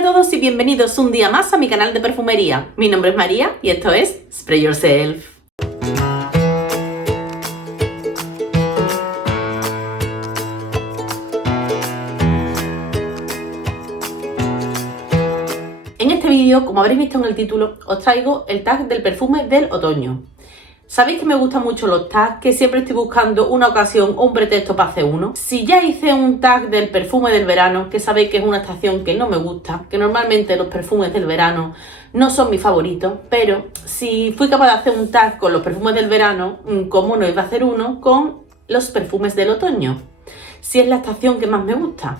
Hola a todos y bienvenidos un día más a mi canal de perfumería. Mi nombre es María y esto es Spray Yourself. En este vídeo, como habréis visto en el título, os traigo el tag del perfume del otoño. Sabéis que me gustan mucho los tags, que siempre estoy buscando una ocasión o un pretexto para hacer uno. Si ya hice un tag del perfume del verano, que sabéis que es una estación que no me gusta, que normalmente los perfumes del verano no son mis favoritos, pero si fui capaz de hacer un tag con los perfumes del verano, ¿cómo no iba a hacer uno con los perfumes del otoño? Si es la estación que más me gusta.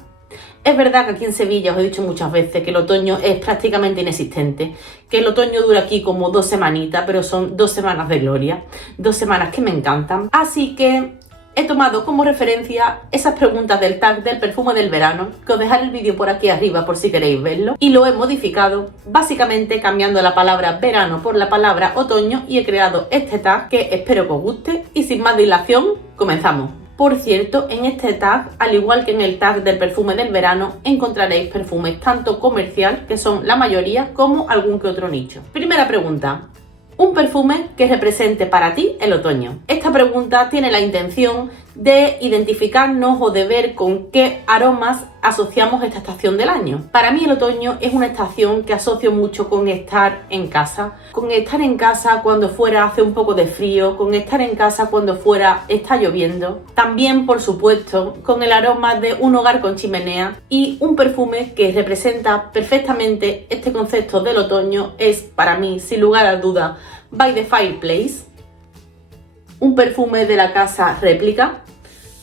Es verdad que aquí en Sevilla os he dicho muchas veces que el otoño es prácticamente inexistente, que el otoño dura aquí como 2 semanitas, pero son 2 semanas de gloria, 2 semanas que me encantan. Así que he tomado como referencia esas preguntas del tag del perfume del verano, que os dejaré el vídeo por aquí arriba por si queréis verlo, y lo he modificado, básicamente cambiando la palabra verano por la palabra otoño, y he creado este tag que espero que os guste, y sin más dilación, comenzamos. Por cierto, en este tag, al igual que en el tag del perfume del verano, encontraréis perfumes tanto comercial, que son la mayoría, como algún que otro nicho. Primera pregunta. Un perfume que represente para ti el otoño. Esta pregunta tiene la intención de identificarnos o de ver con qué aromas asociamos esta estación del año. Para mí el otoño es una estación que asocio mucho con estar en casa. Con estar en casa cuando fuera hace un poco de frío, con estar en casa cuando fuera está lloviendo. También, por supuesto, con el aroma de un hogar con chimenea, y un perfume que representa perfectamente este concepto del otoño es, para mí, sin lugar a duda, By the Fireplace. Un perfume de la casa Réplica.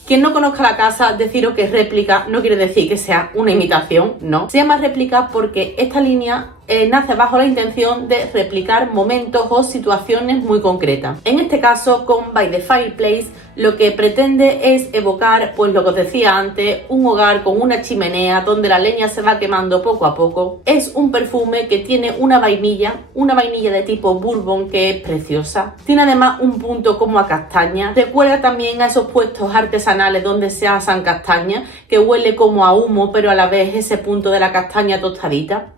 Quien no conozca la casa, deciros que réplica no quiere decir que sea una imitación, no. Se llama réplica porque esta línea nace bajo la intención de replicar momentos o situaciones muy concretas. En este caso, con By the Fireplace, lo que pretende es evocar, pues lo que os decía antes, un hogar con una chimenea donde la leña se va quemando poco a poco. Es un perfume que tiene una vainilla de tipo bourbon que es preciosa. Tiene además un punto como a castaña. Recuerda también a esos puestos artesanales donde se asan castañas, que huele como a humo, pero a la vez ese punto de la castaña tostadita.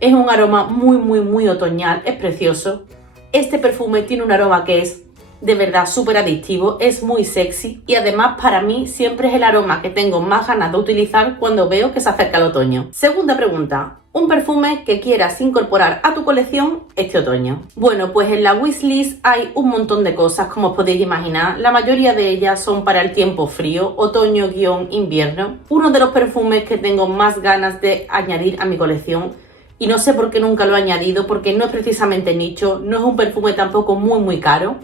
Es un aroma muy otoñal, es precioso. Este perfume tiene un aroma que es de verdad súper adictivo, es muy sexy, y además para mí siempre es el aroma que tengo más ganas de utilizar cuando veo que se acerca el otoño. Segunda pregunta. Un perfume que quieras incorporar a tu colección este otoño. Bueno, pues en la wishlist hay un montón de cosas, como os podéis imaginar. La mayoría de ellas son para el tiempo frío, otoño-invierno. Uno de los perfumes que tengo más ganas de añadir a mi colección, y no sé por qué nunca lo he añadido, porque no es precisamente nicho, no es un perfume tampoco muy caro.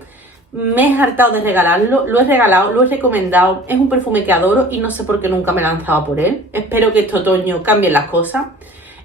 Me he hartado de regalarlo, lo he regalado, lo he recomendado, es un perfume que adoro y no sé por qué nunca me he lanzado por él. Espero que este otoño cambien las cosas.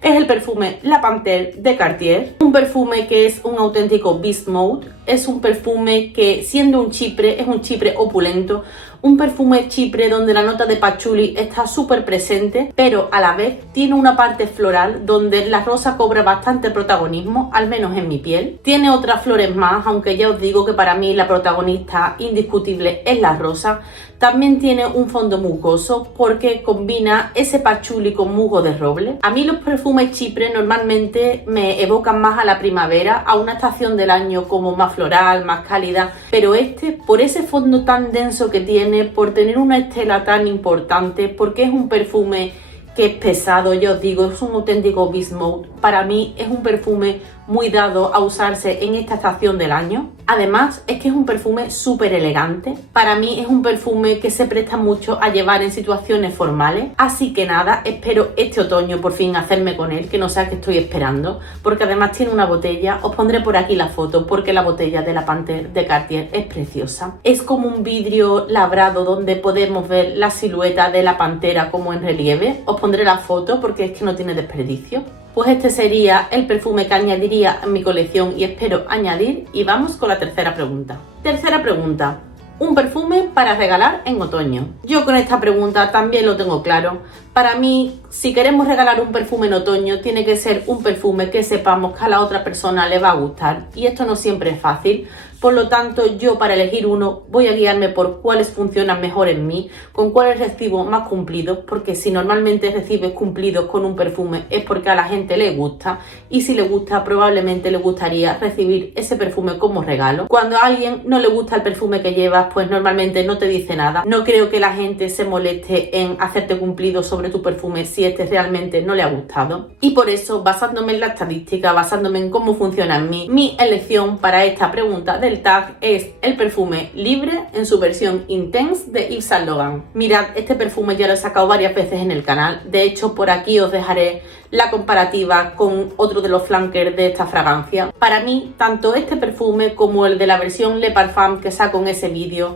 Es el perfume La Panthère de Cartier, un perfume que es un auténtico beast mode. Es un perfume que, siendo un chipre, es un chipre opulento, un perfume chipre donde la nota de patchouli está súper presente, pero a la vez tiene una parte floral donde la rosa cobra bastante protagonismo, al menos en mi piel. Tiene otras flores más, aunque ya os digo que para mí la protagonista indiscutible es la rosa. También tiene un fondo mucoso porque combina ese patchouli con musgo de roble. A mí los perfumes chipre normalmente me evocan más a la primavera, a una estación del año como más floral, más cálida, pero este, por ese fondo tan denso que tiene, por tener una estela tan importante, porque es un perfume que es pesado, ya os digo, es un auténtico beast mode. Para mí es un perfume muy dado a usarse en esta estación del año. Además, es que es un perfume súper elegante. Para mí es un perfume que se presta mucho a llevar en situaciones formales. Así que nada, espero este otoño por fin hacerme con él, que no sé qué estoy esperando, porque además tiene una botella. Os pondré por aquí la foto, porque la botella de La Panthère de Cartier es preciosa. Es como un vidrio labrado donde podemos ver la silueta de la pantera como en relieve. Os pondré la foto porque es que no tiene desperdicio. Pues este sería el perfume que añadiría en mi colección y espero añadir. Y vamos con la tercera pregunta. Tercera pregunta. Un perfume para regalar en otoño. Yo con esta pregunta también lo tengo claro. Para mí, si queremos regalar un perfume en otoño, tiene que ser un perfume que sepamos que a la otra persona le va a gustar. Y esto no siempre es fácil, Por lo tanto, yo para elegir uno voy a guiarme por cuáles funcionan mejor en mí, con cuáles recibo más cumplidos, porque si normalmente recibes cumplidos con un perfume es porque a la gente le gusta, y si le gusta probablemente le gustaría recibir ese perfume como regalo. Cuando a alguien no le gusta el perfume que llevas, pues normalmente no te dice nada. No creo que la gente se moleste en hacerte cumplidos sobre tu perfume si este realmente no le ha gustado. Y por eso, basándome en la estadística, basándome en cómo funciona en mí, mi elección para esta pregunta del tag es el perfume Libre en su versión Intense de Yves Saint Laurent. Mirad, este perfume ya lo he sacado varias veces en el canal. De hecho, por aquí os dejaré la comparativa con otro de los flankers de esta fragancia. Para mí, tanto este perfume como el de la versión Le Parfum que saco en ese vídeo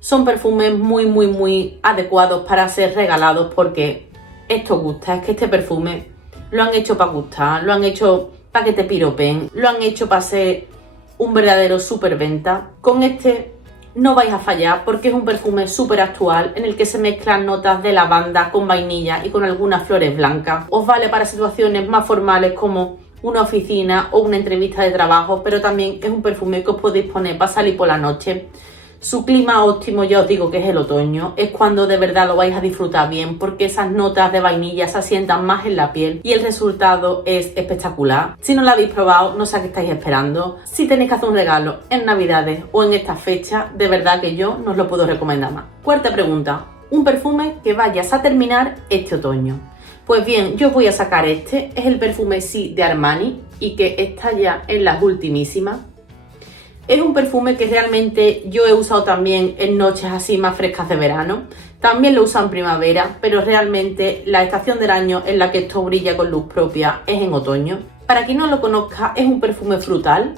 son perfumes muy adecuados para ser regalados, porque esto gusta. Es que este perfume lo han hecho para gustar, lo han hecho para que te piropen, lo han hecho para ser un verdadero superventa. Con este no vais a fallar porque es un perfume súper actual en el que se mezclan notas de lavanda con vainilla y con algunas flores blancas. Os vale para situaciones más formales como una oficina o una entrevista de trabajo, pero también es un perfume que os podéis poner para salir por la noche. Su clima óptimo, ya os digo que es el otoño, es cuando de verdad lo vais a disfrutar bien, porque esas notas de vainilla se asientan más en la piel y el resultado es espectacular. Si no lo habéis probado, no sé a qué estáis esperando. Si tenéis que hacer un regalo en Navidades o en esta fecha, de verdad que yo no os lo puedo recomendar más. Cuarta pregunta, un perfume que vayas a terminar este otoño. Pues bien, yo os voy a sacar este, es el perfume Sí de Armani y que está ya en las ultimísimas. Es un perfume que realmente yo he usado también en noches así más frescas de verano. También lo uso en primavera, pero realmente la estación del año en la que esto brilla con luz propia es en otoño. Para quien no lo conozca, es un perfume frutal.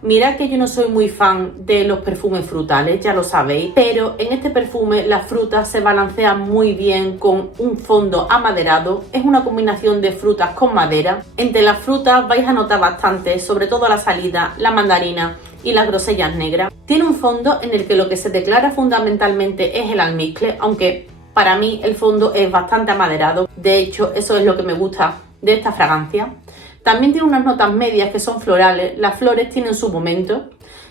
Mirad que yo no soy muy fan de los perfumes frutales, ya lo sabéis, pero en este perfume las frutas se balancean muy bien con un fondo amaderado. Es una combinación de frutas con madera. Entre las frutas vais a notar bastante, sobre todo a la salida, la mandarina y las grosellas negras. Tiene un fondo en el que lo que se declara fundamentalmente es el almizcle, aunque para mí el fondo es bastante amaderado. De hecho, eso es lo que me gusta de esta fragancia. También tiene unas notas medias que son florales. Las flores tienen su momento,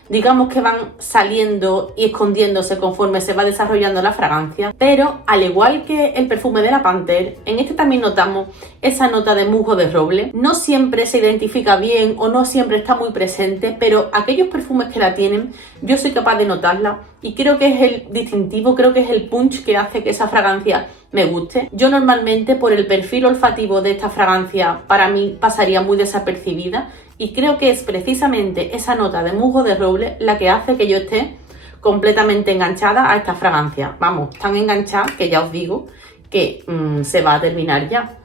digamos que van saliendo y escondiéndose conforme se va desarrollando la fragancia, pero al igual que el perfume de la Panthère, en este también notamos esa nota de musgo de roble. No siempre se identifica bien o no siempre está muy presente, pero aquellos perfumes que la tienen, yo soy capaz de notarla y creo que es el distintivo, creo que es el punch que hace que esa fragancia me guste. Yo normalmente, por el perfil olfativo de esta fragancia, para mí pasaría muy desapercibida, y creo que es precisamente esa nota de musgo de roble la que hace que yo esté completamente enganchada a esta fragancia. Vamos, tan enganchada que ya os digo que se va a terminar ya.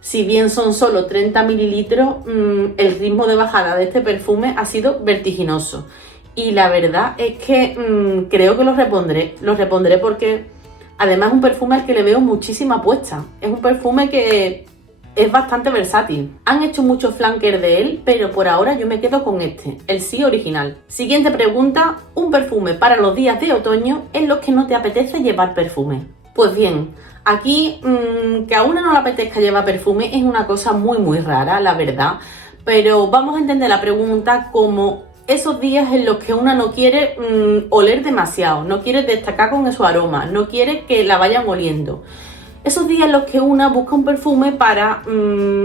Si bien son solo 30 mililitros, el ritmo de bajada de este perfume ha sido vertiginoso. Y la verdad es que creo que lo repondré porque además es un perfume al que le veo muchísima apuesta. Es un perfume que es bastante versátil. Han hecho muchos flankers de él, pero por ahora yo me quedo con este, el Sí original. Siguiente pregunta, un perfume para los días de otoño en los que no te apetece llevar perfume. Pues bien, aquí que a una no le apetezca llevar perfume es una cosa muy rara, la verdad. Pero vamos a entender la pregunta como esos días en los que una no quiere oler demasiado, no quiere destacar con su aroma, no quiere que la vayan oliendo. Esos días en los que una busca un perfume para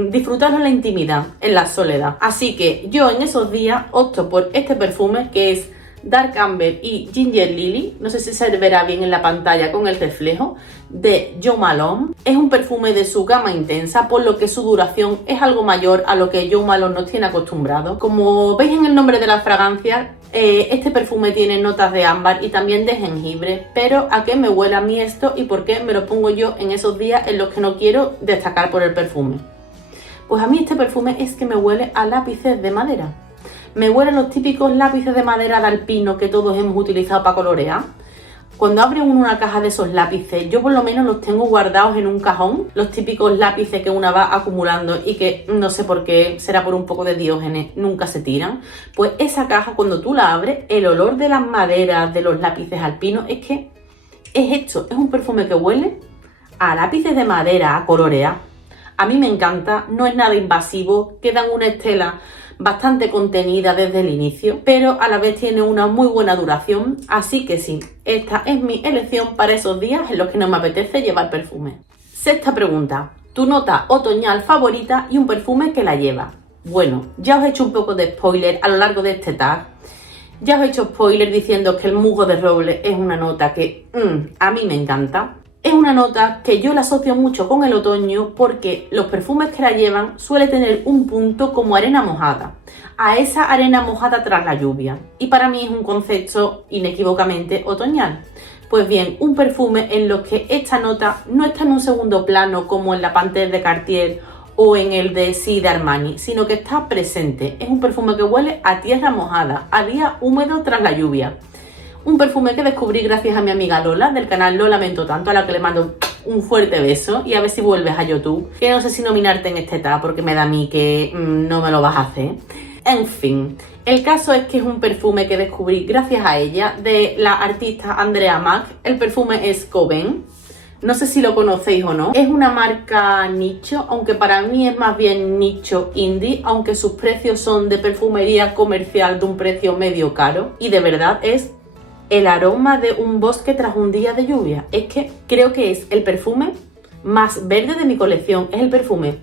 disfrutarlo en la intimidad, en la soledad. Así que yo en esos días opto por este perfume que es Dark Amber y Ginger Lily. No sé si se verá bien en la pantalla con el reflejo, de Jo Malone. Es un perfume de su gama intensa, por lo que su duración es algo mayor a lo que Jo Malone nos tiene acostumbrados. Como veis en el nombre de la fragancia, este perfume tiene notas de ámbar y también de jengibre. Pero ¿a qué me huele a mí esto y por qué me lo pongo yo en esos días en los que no quiero destacar por el perfume? Pues a mí este perfume es que me huele a lápices de madera. Me huelen los típicos lápices de madera de alpino que todos hemos utilizado para colorear. Cuando abre uno una caja de esos lápices, yo por lo menos los tengo guardados en un cajón, los típicos lápices que una va acumulando y que no sé por qué, será por un poco de Diógenes, nunca se tiran. Pues esa caja, cuando tú la abres, el olor de las maderas de los lápices alpinos es que es esto, es un perfume que huele a lápices de madera, a colorear, A mí me encanta, no es nada invasivo, queda en una estela bastante contenida desde el inicio, pero a la vez tiene una muy buena duración, así que sí, esta es mi elección para esos días en los que no me apetece llevar perfume. Sexta pregunta, tu nota otoñal favorita y un perfume que la lleva. Bueno, ya os he hecho un poco de spoiler a lo largo de este tag. Ya os he hecho spoiler diciendo que el musgo de roble es una nota que a mí me encanta. Es una nota que yo la asocio mucho con el otoño porque los perfumes que la llevan suelen tener un punto como arena mojada, a esa arena mojada tras la lluvia. Y para mí es un concepto inequívocamente otoñal. Pues bien, un perfume en los que esta nota no está en un segundo plano como en la Panthère de Cartier o en el de Sí de Armani, sino que está presente. Es un perfume que huele a tierra mojada, a día húmedo tras la lluvia. Un perfume que descubrí gracias a mi amiga Lola, del canal Lo Lamento Tanto, a la que le mando un fuerte beso y a ver si vuelves a YouTube, que no sé si nominarte en este tag porque me da a mí que no me lo vas a hacer. En fin, el caso es que es un perfume que descubrí gracias a ella, de la artista Andrea Mac. El perfume es Coven. No sé si lo conocéis o no. Es una marca nicho, aunque para mí es más bien nicho indie, aunque sus precios son de perfumería comercial de un precio medio caro. Y de verdad es el aroma de un bosque tras un día de lluvia. Es que creo que es el perfume más verde de mi colección. Es el perfume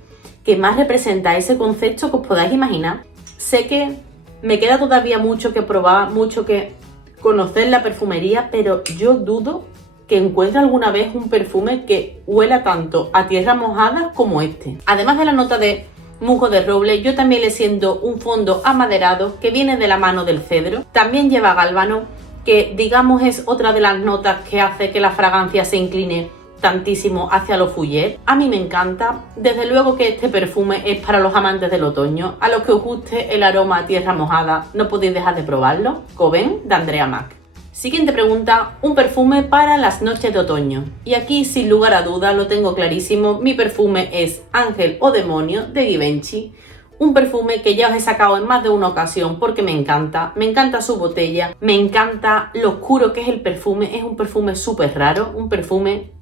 que más representa ese concepto que os podáis imaginar. Sé que me queda todavía mucho que probar, mucho que conocer la perfumería, pero yo dudo que encuentre alguna vez un perfume que huela tanto a tierra mojada como este. Además de la nota de musgo de roble, yo también le siento un fondo amaderado que viene de la mano del cedro. También lleva gálbano, que digamos es otra de las notas que hace que la fragancia se incline tantísimo hacia lo fougère. A mí me encanta. Desde luego que este perfume es para los amantes del otoño. A los que os guste el aroma a tierra mojada, no podéis dejar de probarlo. Coven, de Andrea Mac. Siguiente pregunta, un perfume para las noches de otoño. Y aquí, sin lugar a dudas, lo tengo clarísimo, mi perfume es Ángel o Demonio, de Givenchy. Un perfume que ya os he sacado en más de una ocasión porque me encanta su botella, me encanta lo oscuro que es el perfume, es un perfume súper raro, un perfume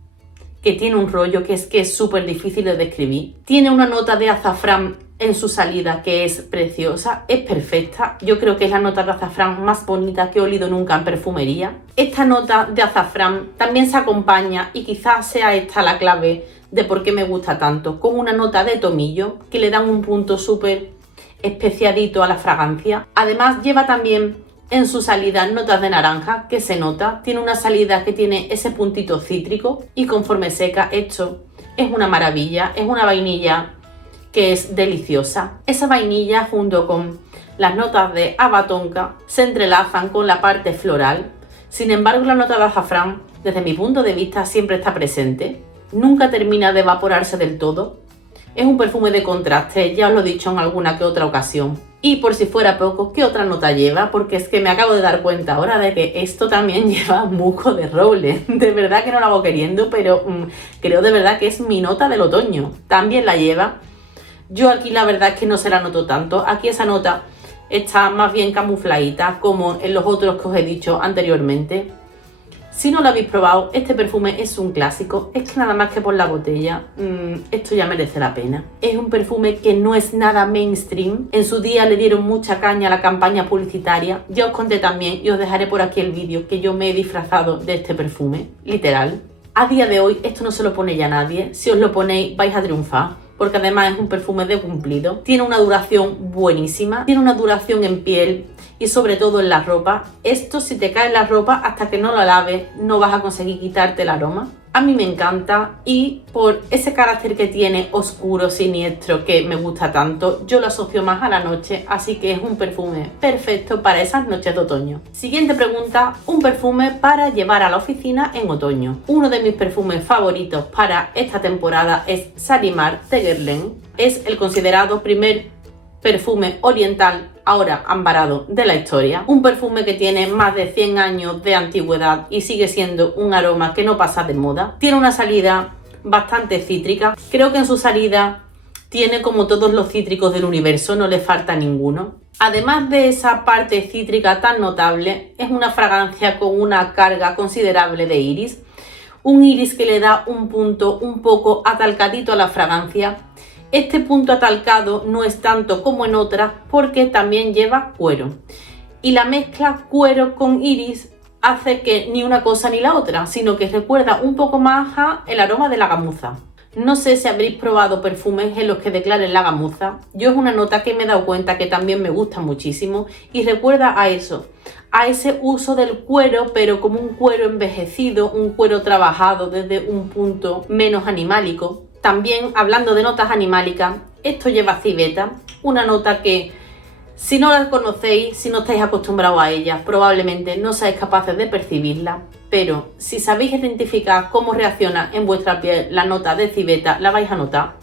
que tiene un rollo que es súper difícil de describir. Tiene una nota de azafrán en su salida que es preciosa, es perfecta. Yo creo que es la nota de azafrán más bonita que he olido nunca en perfumería. Esta nota de azafrán también se acompaña, y quizás sea esta la clave de por qué me gusta tanto, con una nota de tomillo que le dan un punto súper especiadito a la fragancia. Además lleva también en su salida notas de naranja, que se nota, tiene una salida que tiene ese puntito cítrico y conforme seca esto es una maravilla, es una vainilla que es deliciosa. Esa vainilla junto con las notas de haba tonka se entrelazan con la parte floral. Sin embargo, la nota de azafrán, desde mi punto de vista, siempre está presente, nunca termina de evaporarse del todo. Es un perfume de contraste, ya os lo he dicho en alguna que otra ocasión. Y por si fuera poco, ¿qué otra nota lleva? Porque es que me acabo de dar cuenta ahora de que esto también lleva musgo de roble. De verdad que no lo hago queriendo, pero creo de verdad que es mi nota del otoño. También la lleva. Yo aquí la verdad es que no se la noto tanto. Aquí esa nota está más bien camufladita, como en los otros que os he dicho anteriormente. Si no lo habéis probado, este perfume es un clásico. Es que nada más que por la botella, esto ya merece la pena. Es un perfume que no es nada mainstream. En su día le dieron mucha caña a la campaña publicitaria. Ya os conté también, y os dejaré por aquí el vídeo, que yo me he disfrazado de este perfume, literal. A día de hoy esto no se lo pone ya nadie. Si os lo ponéis vais a triunfar, porque además es un perfume de cumplido. Tiene una duración buenísima, tiene una duración en piel y sobre todo en la ropa. Esto, si te cae en la ropa, hasta que no lo laves no vas a conseguir quitarte el aroma. A mí me encanta, y por ese carácter que tiene oscuro, siniestro, que me gusta tanto, yo lo asocio más a la noche, así que es un perfume perfecto para esas noches de otoño. Siguiente pregunta, un perfume para llevar a la oficina en otoño. Uno de mis perfumes favoritos para esta temporada es Shalimar de Guerlain. Es el considerado primer perfume oriental, ahora ambarado, de la historia. Un perfume que tiene más de 100 años de antigüedad y sigue siendo un aroma que no pasa de moda. Tiene una salida bastante cítrica. Creo que en su salida tiene como todos los cítricos del universo, no le falta ninguno. Además de esa parte cítrica tan notable, es una fragancia con una carga considerable de iris. Un iris que le da un punto un poco atalcadito a la fragancia, Este punto atalcado no es tanto como en otras porque también lleva cuero. Y la mezcla cuero con iris hace que ni una cosa ni la otra, sino que recuerda un poco más a el aroma de la gamuza. No sé si habréis probado perfumes en los que declaren la gamuza. Yo es una nota que me he dado cuenta que también me gusta muchísimo y recuerda a eso, a ese uso del cuero, pero como un cuero envejecido, un cuero trabajado desde un punto menos animálico. También, hablando de notas animálicas, esto lleva civeta, una nota que si no la conocéis, si no estáis acostumbrados a ella, probablemente no seáis capaces de percibirla, pero si sabéis identificar cómo reacciona en vuestra piel la nota de civeta, la vais a notar.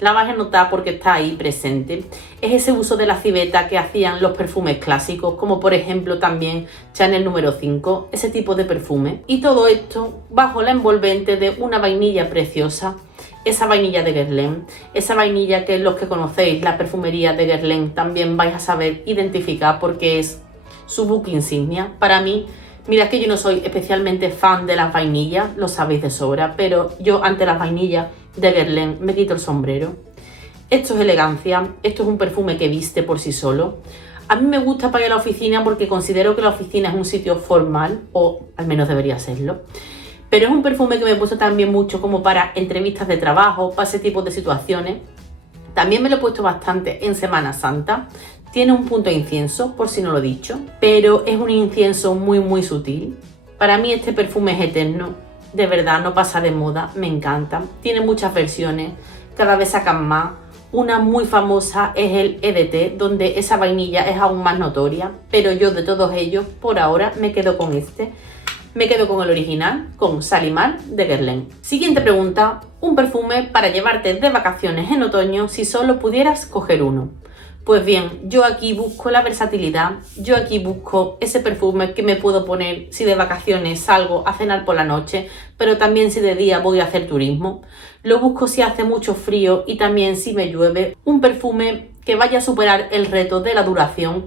La vais a notar porque está ahí presente. Es ese uso de la civeta que hacían los perfumes clásicos, como por ejemplo también Chanel número 5, ese tipo de perfume. Y todo esto bajo la envolvente de una vainilla preciosa, esa vainilla de Guerlain, esa vainilla que los que conocéis la perfumería de Guerlain también vais a saber identificar porque es su buque insignia. Para mí, mirad que yo no soy especialmente fan de las vainillas, lo sabéis de sobra, pero yo ante las vainillas de Guerlain me quito el sombrero. Esto es elegancia, esto es un perfume que viste por sí solo. A mí me gusta para ir a la oficina porque considero que la oficina es un sitio formal, o al menos debería serlo. Pero es un perfume que me he puesto también mucho como para entrevistas de trabajo, para ese tipo de situaciones. También me lo he puesto bastante en Semana Santa. Tiene un punto de incienso, por si no lo he dicho, pero es un incienso muy sutil. Para mí este perfume es eterno, de verdad, no pasa de moda, me encanta. Tiene muchas versiones, cada vez sacan más. Una muy famosa es el EDT, donde esa vainilla es aún más notoria, pero yo de todos ellos, por ahora, me quedo con este. Me quedo con el original, con Shalimar de Guerlain. Siguiente pregunta, un perfume para llevarte de vacaciones en otoño si solo pudieras coger uno. Pues bien, yo aquí busco la versatilidad, yo aquí busco ese perfume que me puedo poner si de vacaciones salgo a cenar por la noche, pero también si de día voy a hacer turismo. Lo busco si hace mucho frío y también si me llueve. Un perfume que vaya a superar el reto de la duración.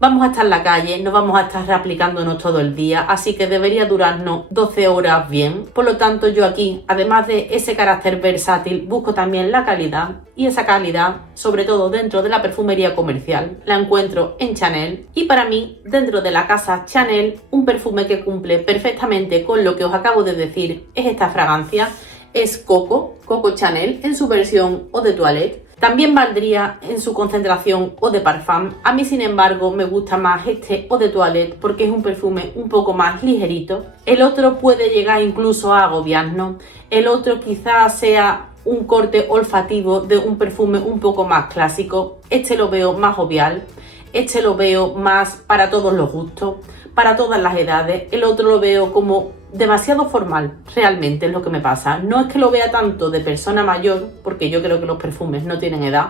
Vamos a estar en la calle, no vamos a estar reaplicándonos todo el día, así que debería durarnos 12 horas bien. Por lo tanto, yo aquí, además de ese carácter versátil, busco también la calidad. Y esa calidad, sobre todo dentro de la perfumería comercial, la encuentro en Chanel. Y para mí, dentro de la casa Chanel, un perfume que cumple perfectamente con lo que os acabo de decir es esta fragancia. Es Coco Chanel en su versión Eau de Toilette. También valdría en su concentración Eau de Parfum. A mí, sin embargo, me gusta más este Eau de Toilette porque es un perfume un poco más ligerito. El otro puede llegar incluso a agobiarnos. El otro quizás sea un corte olfativo de un perfume un poco más clásico. Este lo veo más jovial. Este lo veo más para todos los gustos, para todas las edades. El otro lo veo como demasiado formal, realmente es lo que me pasa. No es que lo vea tanto de persona mayor, porque yo creo que los perfumes no tienen edad,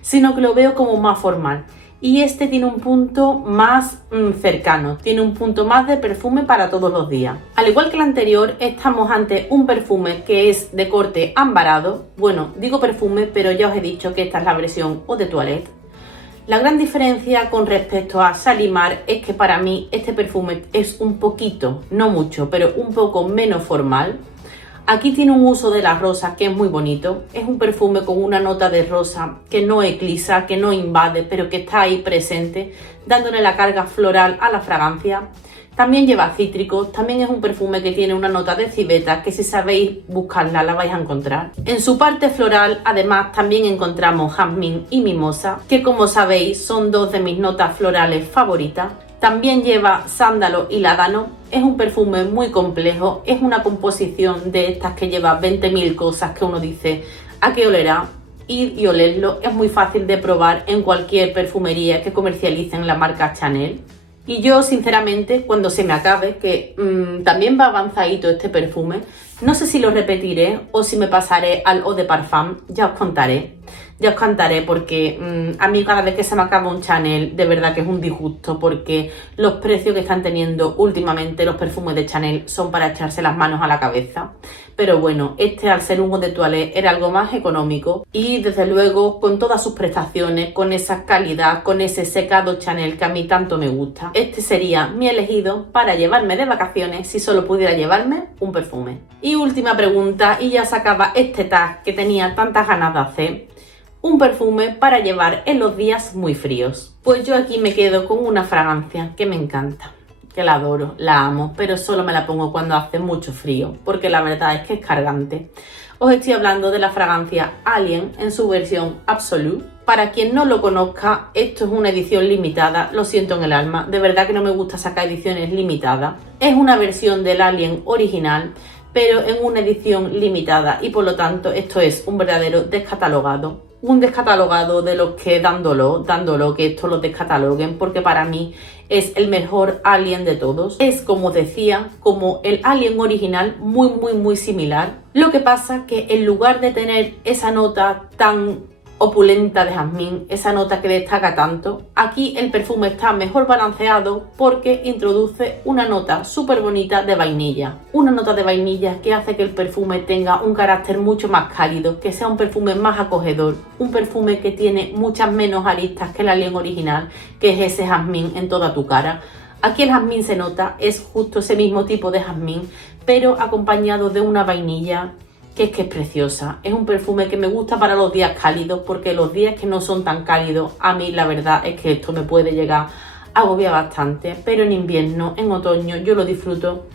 sino que lo veo como más formal. Y este tiene un punto más cercano, tiene un punto más de perfume para todos los días. Al igual que el anterior, estamos ante un perfume que es de corte ambarado. Bueno, digo perfume, pero ya os he dicho que esta es la versión Eau de Toilette. La gran diferencia con respecto a Shalimar es que para mí este perfume es un poquito, no mucho, pero un poco menos formal. Aquí tiene un uso de las rosas que es muy bonito. Es un perfume con una nota de rosa que no eclipsa, que no invade, pero que está ahí presente, dándole la carga floral a la fragancia. También lleva cítricos, también es un perfume que tiene una nota de civeta que si sabéis buscarla la vais a encontrar. En su parte floral además también encontramos jazmín y mimosa, que como sabéis son dos de mis notas florales favoritas. También lleva sándalo y ládano, es un perfume muy complejo, es una composición de estas que lleva 20.000 cosas que uno dice ¿a qué olerá? Y olerlo es muy fácil de probar en cualquier perfumería que comercialicen la marca Chanel. Y yo, sinceramente, cuando se me acabe, que también va avanzadito este perfume, no sé si lo repetiré o si me pasaré al Eau de Parfum, ya os contaré. Ya os contaré porque a mí cada vez que se me acaba un Chanel, de verdad que es un disgusto, porque los precios que están teniendo últimamente los perfumes de Chanel son para echarse las manos a la cabeza. Pero bueno, este al ser un eau de toilette era algo más económico y desde luego con todas sus prestaciones, con esa calidad, con ese secado Chanel que a mí tanto me gusta. Este sería mi elegido para llevarme de vacaciones si solo pudiera llevarme un perfume. Y última pregunta, y ya se acaba este tag que tenía tantas ganas de hacer. Un perfume para llevar en los días muy fríos. Pues yo aquí me quedo con una fragancia que me encanta, que la adoro, la amo, pero solo me la pongo cuando hace mucho frío, porque la verdad es que es cargante. Os estoy hablando de la fragancia Alien en su versión Absolute. Para quien no lo conozca, esto es una edición limitada, lo siento en el alma, de verdad que no me gusta sacar ediciones limitadas. Es una versión del Alien original, pero en una edición limitada y por lo tanto esto es un verdadero descatalogado. Un descatalogado de los que dándolo que esto lo descataloguen, porque para mí es el mejor Alien de todos. Es, como decía, como el Alien original, muy similar. Lo que pasa que en lugar de tener esa nota tan opulenta de jazmín, esa nota que destaca tanto, aquí el perfume está mejor balanceado porque introduce una nota súper bonita de vainilla. Una nota de vainilla que hace que el perfume tenga un carácter mucho más cálido, que sea un perfume más acogedor, un perfume que tiene muchas menos aristas que el Alien original, que es ese jazmín en toda tu cara. Aquí el jazmín se nota, es justo ese mismo tipo de jazmín, pero acompañado de una vainilla que es preciosa. Es un perfume que me gusta para los días cálidos, porque los días que no son tan cálidos, a mí la verdad es que esto me puede llegar a agobiar bastante, pero en invierno, en otoño, yo lo disfruto.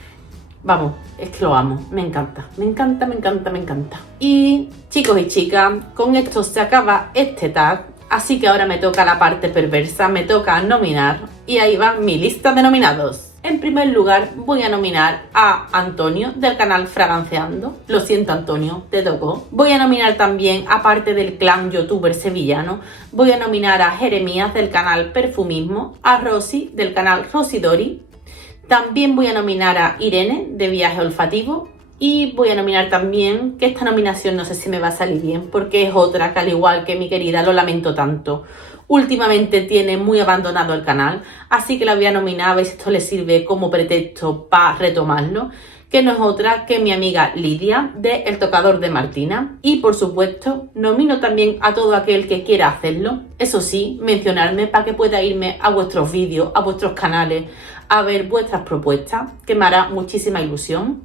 Vamos, es que lo amo, me encanta, me encanta, me encanta, me encanta. Y chicos y chicas, con esto se acaba este tag, así que ahora me toca la parte perversa, me toca nominar, y ahí va mi lista de nominados. En primer lugar voy a nominar a Antonio del canal Fraganciando. Lo siento, Antonio, te tocó. Voy a nominar también, aparte del clan youtuber sevillano, voy a nominar a Jeremías del canal Perfumismo, a Rosy del canal Rosidori. También voy a nominar a Irene de Viaje Olfativo. Y voy a nominar también, que esta nominación no sé si me va a salir bien, porque es otra que al igual que mi querida, lo lamento tanto, últimamente tiene muy abandonado el canal, así que la voy a nominar a ver si esto le sirve como pretexto para retomarlo, que no es otra que mi amiga Lidia de El Tocador de Martina. Y por supuesto nomino también a todo aquel que quiera hacerlo, eso sí, mencionarme para que pueda irme a vuestros vídeos, a vuestros canales, a ver vuestras propuestas, que me hará muchísima ilusión.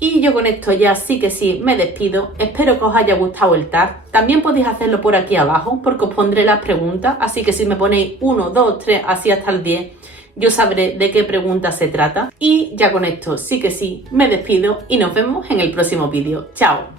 Y yo con esto ya sí que sí me despido, espero que os haya gustado el tag. También podéis hacerlo por aquí abajo porque os pondré las preguntas, así que si me ponéis 1, 2, 3, así hasta el 10, yo sabré de qué pregunta se trata. Y ya con esto sí que sí me despido y nos vemos en el próximo vídeo. ¡Chao!